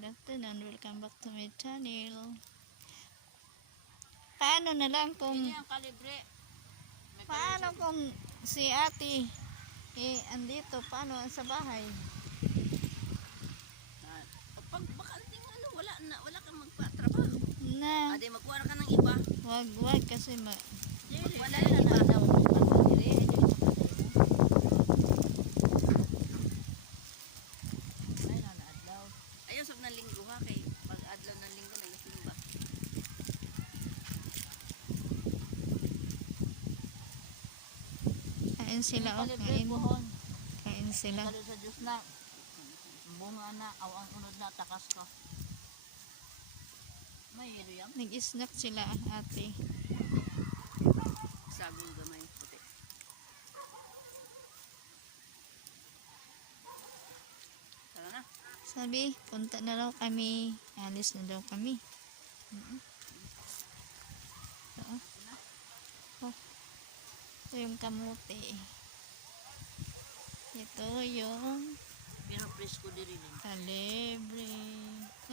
Good afternoon, welcome back to my channel. Paano na lang kung Ini ang kalibre. paano kung si ate andito, paano sa bahay? Pag bakanting ano, wala kang magpatrabaho. Na, Ade magkuha ka ng iba. wag kasi Wala na iba daw. Ayaw sab ng linggo ha kay pag adlaw ng linggo na simba. kain sila o kain sila. Kalo sa Diyos na bunga na aw ang unod na takas ko. May ilo yan. Nag-snack sila ate. Sagong gamay puti. Tara na. Sabi, punta na daw kami. Alis na daw kami. Oo. Oh. Ito yung kamote. Ito yung Pero presko diri din. kalebre.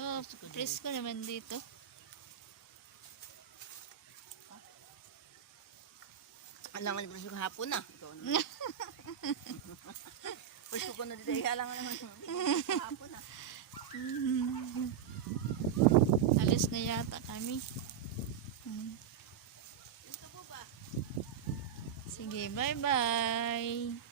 Oh, presko naman dito. Alangan ni presko kahapon na. Presko ko na dito. Alangan naman kahapon na. Alis na yata kami. Ito po ba? Sige, bye-bye.